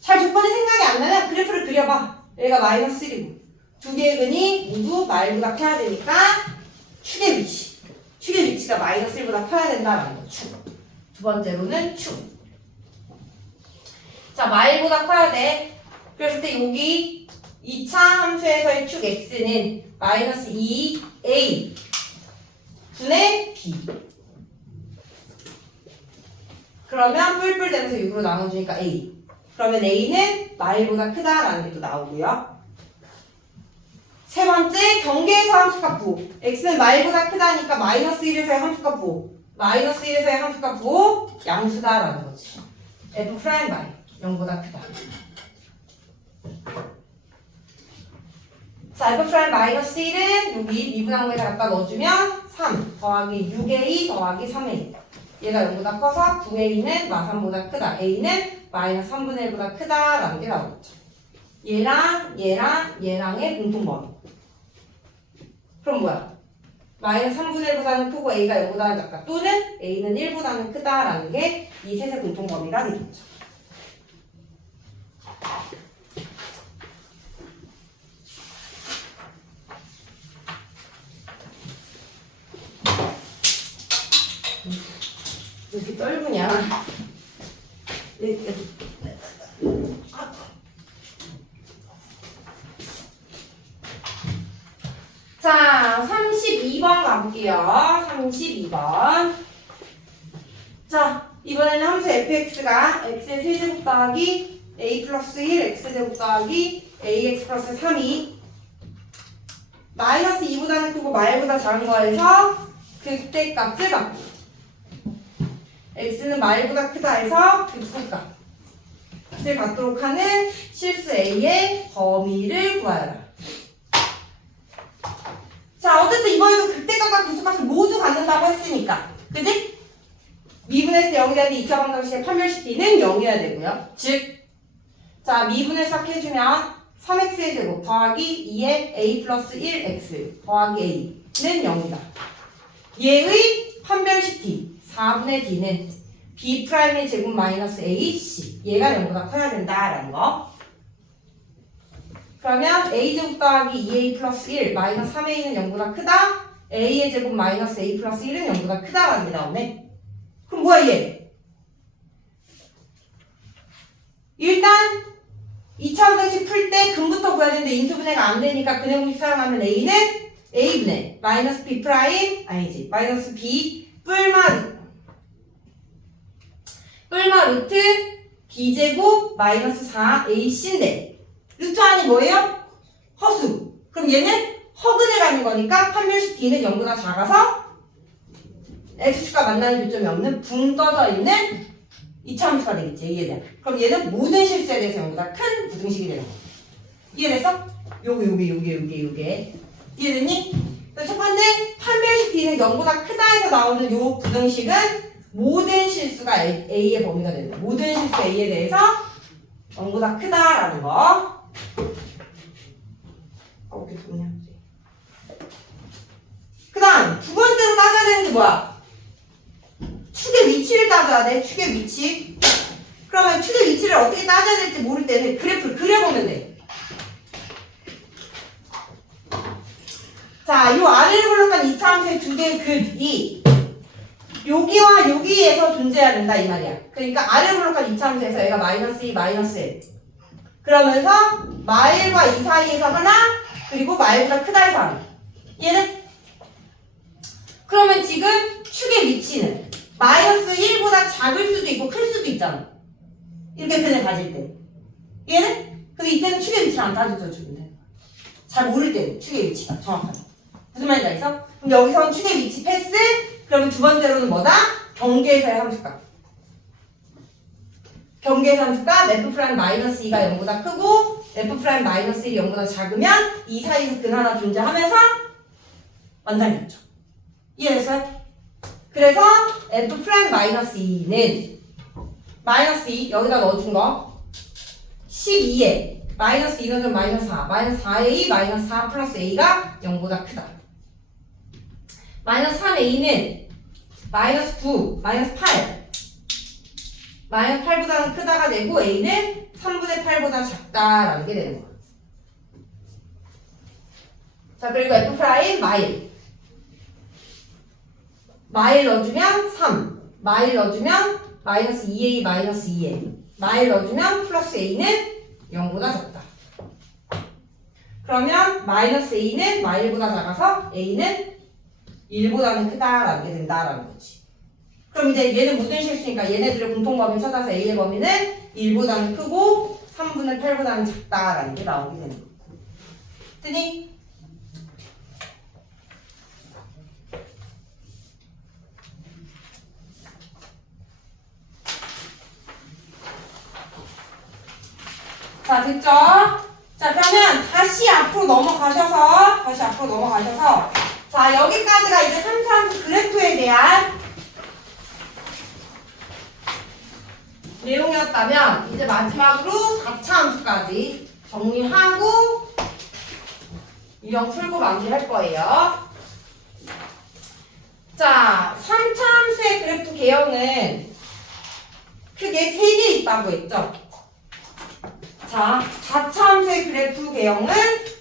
잘 조건이 생각이 안 나면 그래프를 그려봐. 얘가 마이너스 1이고 두 개의 근이 모두 마일보다 커야 되니까 축의 위치. 축의 위치가 마이너스 1보다 커야 된다라는 거, 축. 두 번째로는 축. 자, 마일보다 커야 돼. 그랬을 때 여기 2차 함수에서의 축 x는 마이너스 2a 분의 b. 그러면 뿔뿔 되면서 6으로 나눠주니까 a. 그러면 a는 마일보다 크다라는 게 또 나오고요. 세 번째, 경계에서 함수값 부호. x는 마일보다 크다니까 마이너스 1에서의 함수값 부호. 마이너스 1에서의 함수값 부호 양수다라는 거지. f 프라임 마이 0보다 크다. 자, f 프라임 마이너스 1은 여기 미분항에다 갖다 넣어주면 3 더하기 6a 더하기 3a. 얘가 0보다 커서 9a는 마3보다 크다. a는 마이너스 3분의 1보다 크다라는 게 나오겠죠. 얘랑의 공통범위. 그럼 뭐야? 마이너스 3분의 1보다는 크고 a가 0보다는 작다. 또는 a는 1보다는 크다라는 게 이 셋의 공통범위가 되겠죠. 왜 이렇게 떨구냐? 자, 32번 가볼게요. 32번. 자, 이번에는 함수 fx가 x의 세제곱 더하기 a 플러스 1 x제곱 더하기 ax 플러스 3이 마이너스 2보다는 크고 마일보다 작은 거에서 극대값을 갖고 x는 마일보다 크다 해서 극소값을 갖도록 하는 실수 a의 범위를 구하여라. 자, 어쨌든 이번에도 극대값과 극소값을 모두 갖는다고 했으니까, 그지? 미분했을 때 0이 되는데 2차 방정식의 판별식기는 0이어야 되고요. 즉, 자, 미분을 싹 해주면 3x의 제곱 더하기 2의 a 플러스 1x 더하기 a는 0이다. 얘의 판별식기 4분의 d는 b'의 제곱 마이너스 ac, 얘가 0보다 커야 된다라는 거. 그러면 a제곱 더하기 2a 플러스 1 마이너스 3a는 0보다 크다. a의 제곱 마이너스 a 플러스 1은 0보다 크다라는 게 나오네. 그럼 뭐야 얘? 일단 2차 방정식 풀 때 근부터 구해야 되는데 인수분해가 안 되니까 근해 공식 사용하면 a는 a분의 마이너스 b 프라임 아니지 마이너스 b 뿔마 루트 b제곱 마이너스 4ac인데 루트 안이 뭐예요? 허수. 그럼 얘는 허근에 가는 거니까 판별식 d는 0보다 작아서 x축과 만나는 교점이 없는 붕 떠져 있는 2차 함수가 되겠지. 이해돼? 그럼 얘는 모든 실수에 대해서 0보다 큰 부등식이 되는 거야. 이해됐어? 요게 이해됐니? 첫 번째 판별식 d는 0보다 크다 해서 나오는 요 부등식은 모든 실수가 a의 범위가 되는 거야. 모든 실수 a에 대해서 0보다 크다라는 거. 어떻게 좋냐? 그 다음 두 번째로 따져야 되는 게 뭐야? 축의 위치를 따져야 돼. 축의 위치. 그러면 축의 위치를 어떻게 따져야 될지 모를 때는 그래프를 그려보면 돼. 자, 요 아래를 블록한 2차 함수의 두 개의 글이 여기와 여기에서 존재해야 된다 이 말이야. 그러니까 아래를 블록한 2차 함수에서 얘가 마이너스 2, 마이너스 1 그러면서 마일과 2 사이에서 하나 그리고 마일보다 크다 해서 하나. 얘는 그러면 지금 축의 위치는 마이너스 1보다 작을 수도 있고 클 수도 있잖아. 이렇게 근을 가질 때. 얘는? 근데 이때는 축의 위치를 안 따져줘 주면 돼. 잘 모를 때는 축의 위치가 정확하게. 무슨 말인지 알겠어? 그럼 여기서는 축의 위치 패스. 그러면 두 번째로는 뭐다? 경계에서의 함수값. 경계에서 함수값 f 프라임 마이너스 2가 0보다 크고 f 프라임 마이너스 1이 0보다 작으면 이 사이에서 근 하나 존재하면서 완전히였죠. 이해됐어요? 그래서 f 프라임 마이너스 2는 마이너스 2 여기다 넣어준 거 12에 마이너스 2는 좀 마이너스 4. 마이너스 4a 마이너스 4 플러스 a가 0보다 크다. 마이너스 3a는 마이너스 9, 마이너스 8. 마이너스 8보다는 크다가 되고 a는 3분의 8보다 작다라는 게 되는 거야. 자, 그리고 f 프라임 마일. 마일 넣어주면 3. 마일 넣어주면 마이너스 2a 마이너스 2a. 마일 넣어주면 플러스 a는 0보다 작다. 그러면 마이너스 a는 마일보다 작아서 a는 1보다는 크다라는 게 된다라는 거지. 그럼 이제 얘는 모든 실수니까 얘네들의 공통범위 찾아서 a의 범위는 1보다는 크고 3분의 8보다는 작다라는 게 나오게 되는 거야. 됐니? 자, 됐죠? 자, 그러면 다시 앞으로 넘어가셔서 자, 여기까지가 이제 3차함수 그래프에 대한 내용이었다면 이제 마지막으로 4차 함수까지 정리하고 유형 풀고 마무리할 거예요. 자, 3차 함수의 그래프 개형은 크게 3개 있다고 했죠? 자, 4차 함수의 그래프 개형은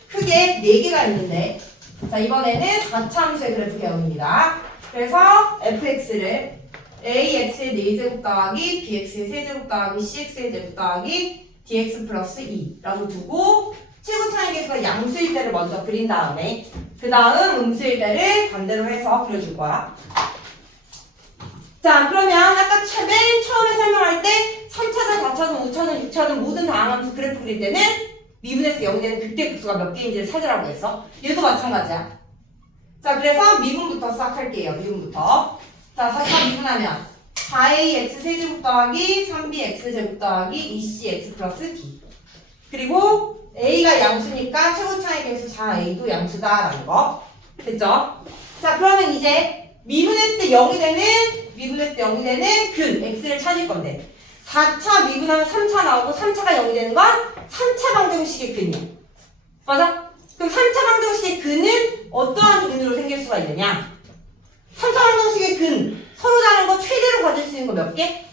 크게 4개가 있는데 자, 이번에는 4차 함수의 그래프 개형입니다. 그래서 fx를 ax의 4제곱 더하기 bx의 세제곱 더하기 cx의 제곱 더하기 dx 플러스 2라고 두고 최고 차이 계수가 양수일 때를 먼저 그린 다음에 그 다음 음수일 때를 반대로 해서 그려줄 거야. 자, 그러면 아까 맨 처음에 설명할 때 3차든 4차든 5차든 6차든 모든 다항함수 그래프 그릴 때는 미분에서 0이 되는 극대 극수가 몇 개인지를 찾으라고 했어. 얘도 마찬가지야. 자, 그래서 미분부터 시작할게요. 미분부터. 자, 4차 미분하면 4ax 세제곱 더하기 3bx 제곱 더하기 2cx 플러스 d. 그리고 a가 양수니까 최고 차이 계수 4a도 양수다라는 거. 됐죠? 자, 그러면 이제 미분했을 때 0이 되는 근 x를 찾을 건데 4차 미분하면 3차 나오고 3차가 0이 되는 건 3차 방정식의 근이야. 맞아? 그럼 3차 방정식의 근은 어떠한 근으로 생길 수가 있느냐? 3차 방정식의 근 서로 다른 거 최대로 가질 수 있는 거 몇 개?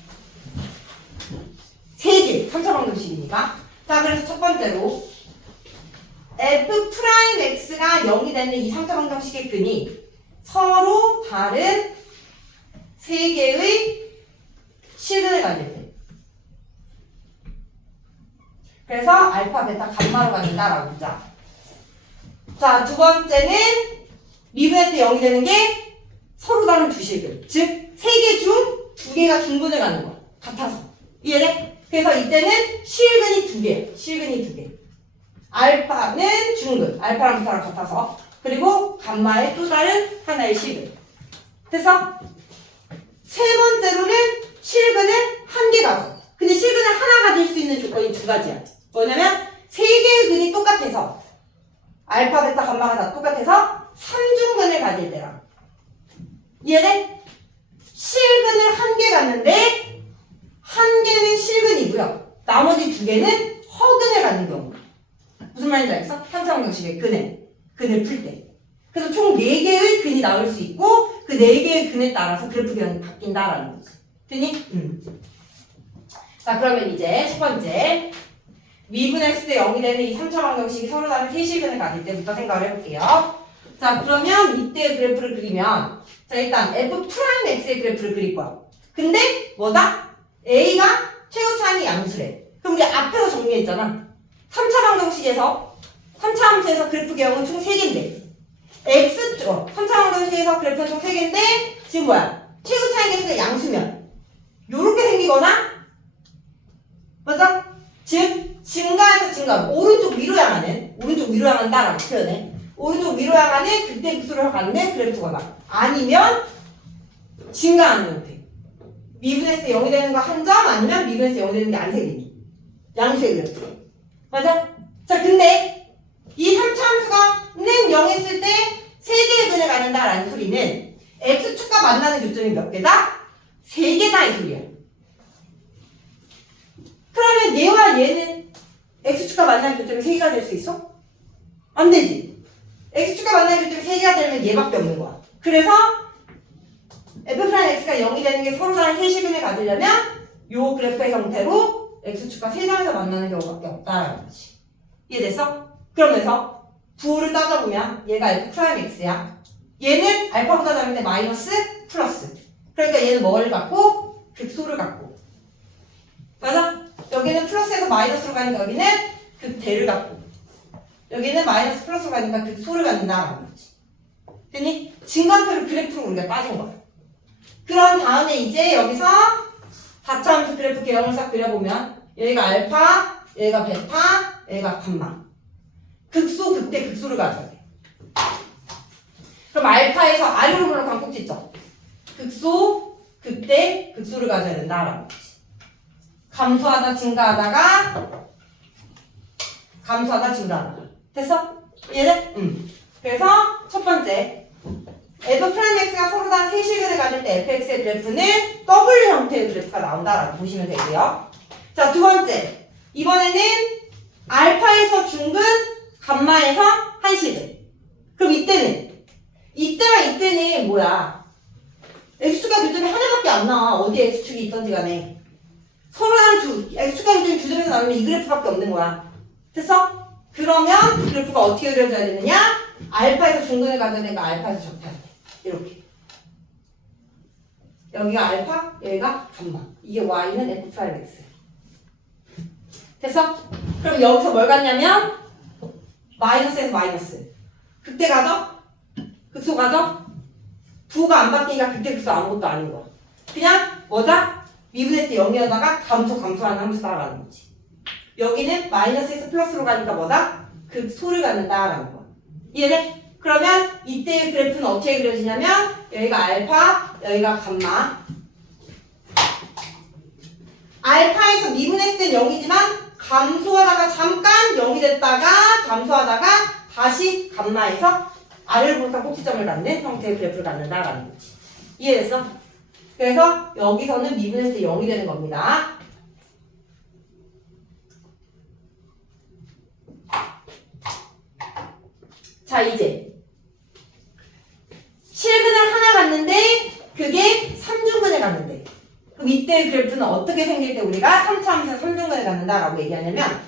3개. 3차 방정식이니까. 자, 그래서 첫 번째로 f'x가 0이 되는 이 3차 방정식의 근이 서로 다른 3개의 실근을 가질 때. 그래서 알파, 베타, 감마로 가진다라고 보자. 자, 두 번째는 미분에서 0이 되는 게 서로 다른 두 실근. 즉, 3개 중 2개가 중근을 가는 거야. 같아서. 이해돼? 그래서 이때는 실근이 2개. 실근이 2개. 알파는 중근. 알파랑 베타랑 같아서. 그리고 감마의 또 다른 하나의 실근. 그래서 세 번째로는 실근을 한 개 가져. 근데 실근을 하나 가질 수 있는 조건이 두 가지야. 뭐냐면 세 개의 근이 똑같아서 알파, 베타, 감마가 다 똑같아서 3중근을 가질 때랑. 이해돼? 실근을 한 개 갖는데 한 개는 실근이고요. 나머지 2개는 허근을 갖는 경우. 무슨 말인지 알겠어? 3차 방정식의 근을 풀 때. 그래서 총 4개의 근이 나올 수 있고 그 4개의 근에 따라서 그래프 개형이 바뀐다라는 거지. 됐니? 자, 그러면 이제 첫 번째 미분했을 때 0이 되는 이 3차 방정식이 서로 다른 세실근을 가질 때부터 생각을 해볼게요. 자, 그러면 이때의 그래프를 그리면 자, 일단 f'x의 그래프를 그릴 거야. 근데 뭐다? a가 최고 차이 양수래. 그럼 우리 앞에서 정리했잖아. 3차 방정식에서 3차 함수에서 그래프 개형은 총 3개인데 3차 방정식에서 그래프는 총 3개인데 지금 뭐야? 최고 차이 계수가 양수면 요렇게 생기거나 맞아? 즉 증가해서 증가 오른쪽 위로 향한다라고 표현해. 오른쪽 위로 향하는 극대 극수를 갖는 그래프거나 아니면 증가하는 형태. 미분했을 때 0이 되는 거 한 점 아니면 미분했을 때 0이 되는 게 안 생기기. 양수의 그래프. 맞아? 자, 근데 이 3차 함수가는 0 했을 때 3개의 근을 갖는다라는 소리는 x축과 만나는 교점이 몇 개다? 3개다 이 소리야. 그러면 얘와 얘는 x축과 x축과 만나는 교점이 3개가 될 수 있어? 안 되지. x축과 만나는 교점이 3개가 되면 얘밖에 없는 거야. 그래서 f'x가 0이 되는 게 서로 다른 세시근을 가지려면 요 그래프의 형태로 x축과 3장에서 만나는 경우밖에 없다라는 거지. 이해됐어? 그러면서 부호를 따져보면 얘가 f'x야. 얘는 알파보다 작은데 마이너스 플러스. 그러니까 얘는 뭐를 갖고? 극소를 갖고. 맞아? 여기는 플러스에서 마이너스로 가니까 여기는 극대를 갖고. 여기는 마이너스 플러스로 가니까 극소를 갖는다라는 거지. 됐니? 증가표를 그래프로 우리가 따진 거야. 그런 다음에 이제 여기서 4차함수 그래프 개형을 싹 그려보면 여기가 알파, 여기가 베타, 여기가 감마. 극소, 극대, 극소를 가져야 돼. 그럼 알파에서 아래로 보는 광폭 있죠? 극소, 극대, 극소를 가져야 된다라는 거지. 감소하다, 증가하다가 감소하다, 증가하다. 됐어? 이해돼? 그래서 첫 번째 f'x가 서로 다른 세시근을 가질 때 fx의 그래프는 W 형태의 그래프가 나온다라고 보시면 되고요. 자, 두 번째. 이번에는 알파에서 중근, 감마에서 한시근. 그럼 이때는 뭐야? x축과 교점이 하나밖에 안 나와. 어디에 x축이 있던지 간에. 서로 다른 x축과 교점이 주점에서 나오면 이 그래프밖에 없는 거야. 됐어? 그러면 그 그래프가 어떻게 그려져야 되느냐? 알파에서 중근을 가져야 되니까 알파에서 적해야 돼. 이렇게. 여기가 알파, 여기가 감마. 이게 y는 f'x. 됐어? 그럼 여기서 뭘 갖냐면 마이너스에서 마이너스. 극대 가죠? 극소 가죠? 부호가 안 바뀌니까 극대 극소 아무것도 아닌 거야. 그냥 뭐다? 미분했을 때 0이었다가 감소하는 함수 따라가는 거지. 여기는 마이너스에서 플러스로 가니까 뭐다? 극소를 갖는다라는 거야. 이해돼? 그러면 이때의 그래프는 어떻게 그려지냐면 여기가 알파, 여기가 감마. 알파에서 미분했을 땐 0이지만 감소하다가 잠깐 0이 됐다가 감소하다가 다시 감마에서 아래를 보니까 꼭지점을 갖는 형태의 그래프를 갖는다라는 거지. 이해됐어? 그래서 여기서는 미분했을 때 0이 되는 겁니다. 자, 이제 실근을 하나 갖는데 그게 3중근을 갖는데 그럼 이때 그래프는 어떻게 생길 때 우리가 3차함수에서 3중근을 갖는다라고 얘기하냐면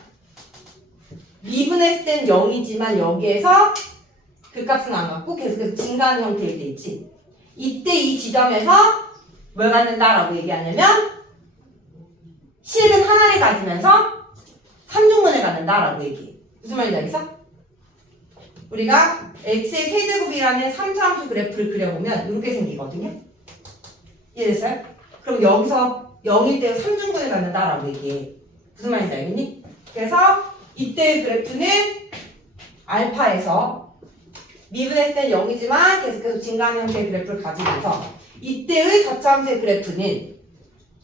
미분했을 땐 0이지만 여기에서 그 값은 안 갖고 계속해서 증가하는 형태일 때 있지. 이때 이 지점에서 뭘 갖는다라고 얘기하냐면 실근 하나를 가지면서 3중근을 갖는다라고 얘기해. 무슨 말인지 알겠어? 우리가 x의 세제곱이라는 3차함수 그래프를 그려보면 이렇게 생기거든요. 이해됐어요? 그럼 여기서 0일 때 3중근을 갖는다라고 얘기해. 무슨 말인지 알겠니? 그래서 이때의 그래프는 알파에서 미분했을 땐 0이지만 계속해서 증가하는 형태의 그래프를 가지면서 이때의 4차함수의 그래프는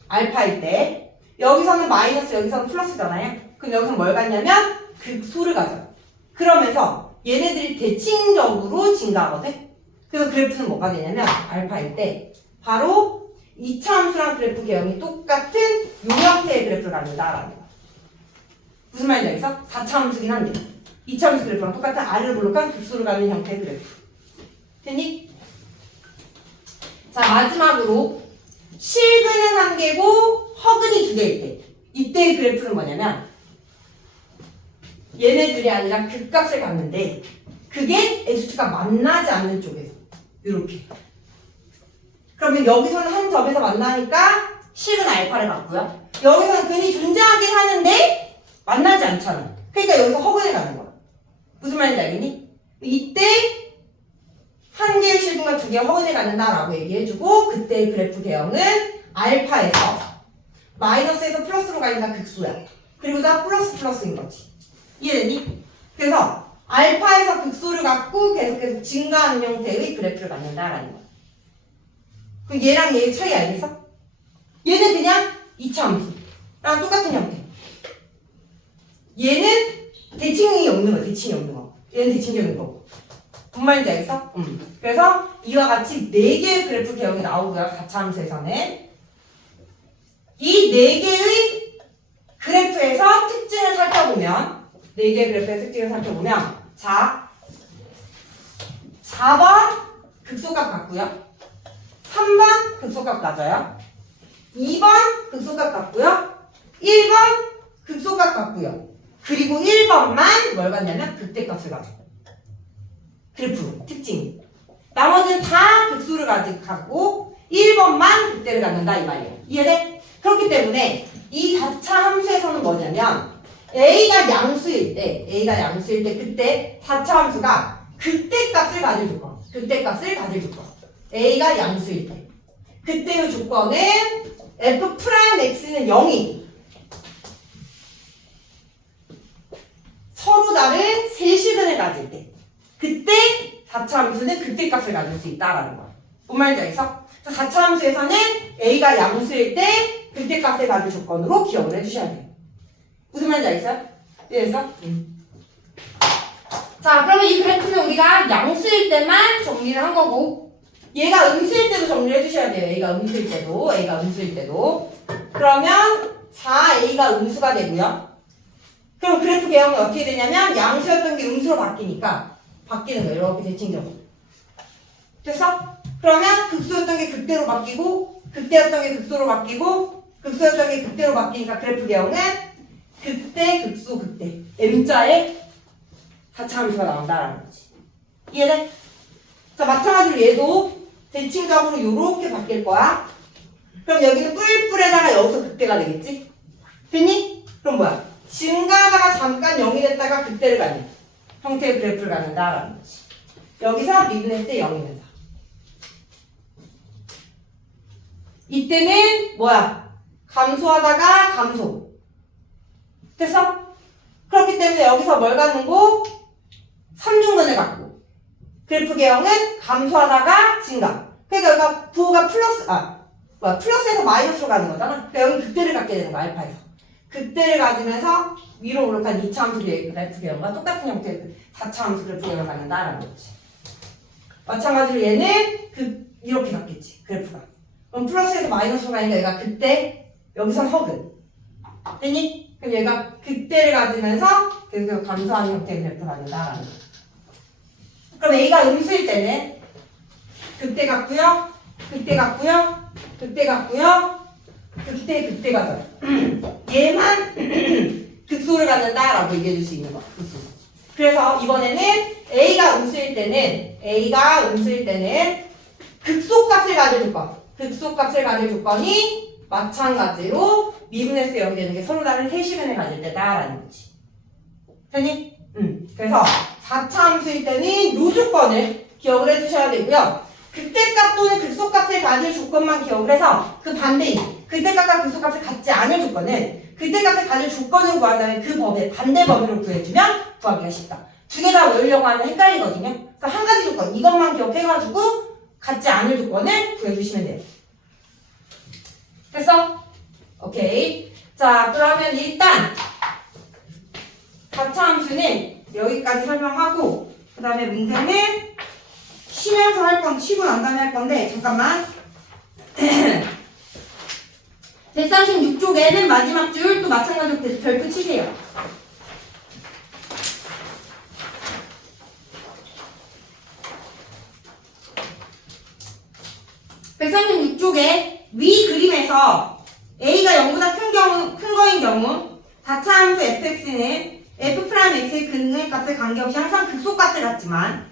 알파일 때 여기서는 마이너스 여기서는 플러스잖아요. 그럼 여기서 뭘 갖냐면 극소를 가져. 그러면서 얘네들이 대칭적으로 증가하거든? 그래서 그래프는 뭐가 되냐면 알파일 때 바로 2차 함수랑 그래프 개형이 똑같은 요 형태의 그래프를 갖는다라는 거야. 무슨 말인지 알겠어? 4차 함수긴 한데 2차 함수 그래프랑 똑같은 아래를 볼록한 극소를 갖는 형태의 그래프. 됐니? 자, 마지막으로 실근은 한 개고 허근이 2개일 때 이때의 그래프는 뭐냐면 얘네들이 아니라 극값을 갖는데 그게 x축과 만나지 않는 쪽에서 이렇게. 그러면 여기서는 한 점에서 만나니까 실근 알파를 갖고요. 여기서는 근이 존재하긴 하는데 만나지 않잖아. 그러니까 여기서 허근을 갖는 거야. 무슨 말인지 알겠니? 이때 한 개의 실근과 2개의 허근을 갖는다라고 얘기해주고 그때의 그래프 개형은 알파에서 마이너스에서 플러스로 가니까 극소야. 그리고 다 플러스인 거지. 이해됐니? 그래서 알파에서 극소를 갖고 계속해서 증가하는 형태의 그래프를 갖는다라는 거야. 그럼 얘랑 얘의 차이 알겠어? 얘는 그냥 2차 함수랑 똑같은 형태. 얘는 대칭이 없는 거야. 대칭이 없는 거. 얘는 대칭이 없는 거고. 뭔 말인지 알겠어? 그래서 이와 같이 4개의 그래프 개형이 나오고요. 4차 함수에서는 이 4개의 그래프에서 특징을 살펴보면 4개의 그래프의 특징을 살펴보면 자 4번 극소값 같고요. 3번 극소값 맞아요. 2번 극소값 같고요. 1번 극소값 같고요. 그리고 1번만 뭘 갖냐면 극대값을 가져. 그래프 특징. 나머지는 다 극수를 갖고 1번만 극대를 갖는다 이 말이에요. 이해돼? 그렇기 때문에 이 4차 함수에서는 뭐냐면 A가 양수일 때 그때 4차 함수가 극대값을 가질 조건. 극대값을 가질 조건. A가 양수일 때. 그때의 조건은 F'X는 0이 서로 다른 세시근을 가질 때. 그때 4차 함수는 극대값을 가질 수 있다라는 거야. 뭔 말인지 알겠어? 4차 함수에서는 A가 양수일 때 극대값을 가질 조건으로 기억을 해주셔야 돼요. 무슨 말인지 알겠어요? 이해했어? 자, 그러면 이 그래프는 우리가 양수일 때만 정리를 한 거고 얘가 음수일 때도 정리를 해주셔야 돼요. A가 음수일 때도. 그러면 4A가 음수가 되고요. 그럼 그래프 개형이 어떻게 되냐면 양수였던 게 음수로 바뀌니까 바뀌는 거예요. 이렇게 대칭적으로. 됐어? 그러면 극소였던 게 극대로 바뀌고 극대였던 게 극소로 바뀌고 극소였던 게 극대로 바뀌니까 그래프 개형은 극대, 극소, 극대. M자의 4차 함수가 나온다라는 거지. 이해돼? 자, 마찬가지로 얘도 대칭적으로 요렇게 바뀔 거야. 그럼 여기는 뿔뿔에다가 여기서 극대가 되겠지? 됐니? 그럼 뭐야? 증가하다가 잠깐 0이 됐다가 극대를 갖는 형태의 그래프를 갖는다라는 거지. 여기서 미분했을 때 0이면서. 이때는 뭐야? 감소하다가 감소. 됐어? 그렇기 때문에 여기서 뭘 갖는고? 3중근을 갖고. 그래프 개형은 감소하다가 증가. 그러니까 여기가 부호가 플러스에서 마이너스로 가는 거잖아. 그러니까 여기 극대를 갖게 되는 거야, 알파에서. 극대를 가지면서 위로 오르간 2차 함수 그래프 개형과 똑같은 형태의 4차 함수 그래프 개형을 갖는다라는 거지. 마찬가지로 얘는 이렇게 갖겠지, 그래프가. 그럼 플러스에서 마이너스로 가니까 얘가 극대, 여기선 허근. 됐니? 그럼 얘가 극대를 가지면서 계속 감소하는 형태의 그래프를 갖는다라는 거지. 그럼 A가 음수일 때는 극대 같고요, 극대 같고요, 극대 같고요, 극대 가져요. 얘만 극소를 갖는다라고 얘기해 줄 수 있는 거. 극소. 그래서 이번에는 A가 음수일 때는 극소값을 가질 조건. 극소값을 가질 조건이 마찬가지로 미분에서 0이 되는 게 서로 다른 세시근을 가질 때다라는 거지. 됐니? 그래서 4차 함수일 때는 이 조건을 기억을 해주셔야 되고요. 극대값 또는 극소값을 가질 조건만 기억을 해서 그 반대인 극대값과 극소값을 갖지 않을 조건은 극대값을 가질 조건을 구한다면 그 법의 반대 범위로 구해주면 구하기가 쉽다. 두 개 다 외우려고 하면 헷갈리거든요. 그래서 한 가지 조건 이것만 기억해가지고 갖지 않을 조건을 구해주시면 돼요. 됐어? 오케이. 자, 그러면 일단 4차 함수는 여기까지 설명하고 그 다음에 문제는 쉬면서 쉬고 난 다음에 할 건데 잠깐만. 136쪽에는 마지막 줄 또 마찬가지로 별표 치세요. (136쪽에) 위 그림에서 A가 0보다 큰 거인 경우 4차 함수 fx는 f'x의 근근값을 관계없이 항상 극소값을 갖지만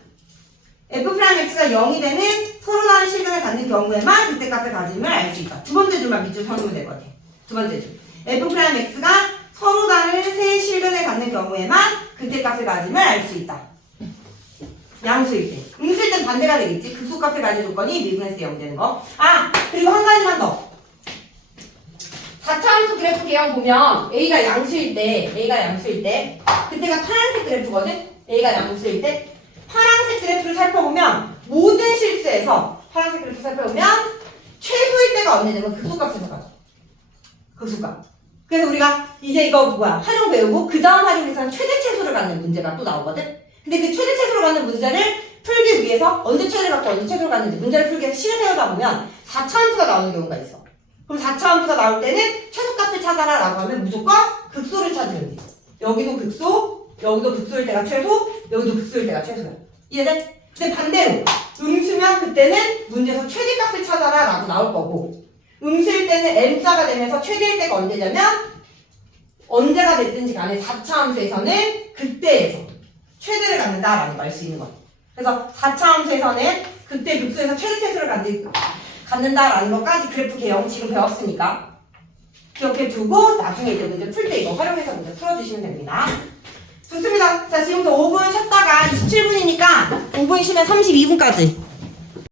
f'x가 0이 되는 서로 다른 실근을 갖는 경우에만 극대값을 가짐을 알 수 있다. 두 번째 줄만 밑줄 서놓으면 될 것 같아. 두 번째 줄. f'x가 서로 다른 세 실근을 갖는 경우에만 극대값을 가짐을 알 수 있다. 양수일 때. 음수일 땐 반대가 되겠지. 극소값을 가질 조건이 미분에서 0 되는 거. 아! 그리고 한 가지만 더. 4차 함수 그래프 개형 보면 A가 양수일 때 그때가 파란색 그래프거든? A가 양수일 때 파란색 그래프를 살펴보면 모든 실수에서 파란색 그래프 살펴보면 최소일 때가 언제 되면 극소값에서 가죠. 극소값. 그래서 우리가 이제 이거 활용 배우고 그 다음 활용에서는 최대 최소를 갖는 문제가 또 나오거든? 근데 그 최대 최소를 갖는 문제를 풀기 위해서 언제 최대를 갖고 언제 최소를 갖는지 문제를 풀기 위해서 실을 세우다 보면 4차 함수가 나오는 경우가 있어. 그럼 4차 함수가 나올 때는 최소값을 찾아라 라고 하면 무조건 극소를 찾으면 돼. 여기도 극소, 여기도 극소일 때가 최소, 여기도 극소일 때가 최소야. 이해돼? 근데 반대로 음수면 그때는 문제에서 최대값을 찾아라 라고 나올 거고, 음수일 때는 m자가 되면서 최대일 때가 언제냐면 언제가 됐든지 간에 4차 함수에서는 그때에서 최대를 갖는다라는 걸 알 수 있는 거야. 그래서 4차 함수에서는 그때 극소에서 최대 최소를 갖는다라는 것까지 그래프 개형 지금 배웠으니까 기억해 두고 나중에 이제 문제 풀 때 이거 활용해서 문제 풀어주시면 됩니다. 좋습니다. 자, 지금부터 5분 쉬었다가 27분이니까 5분 쉬면 32분까지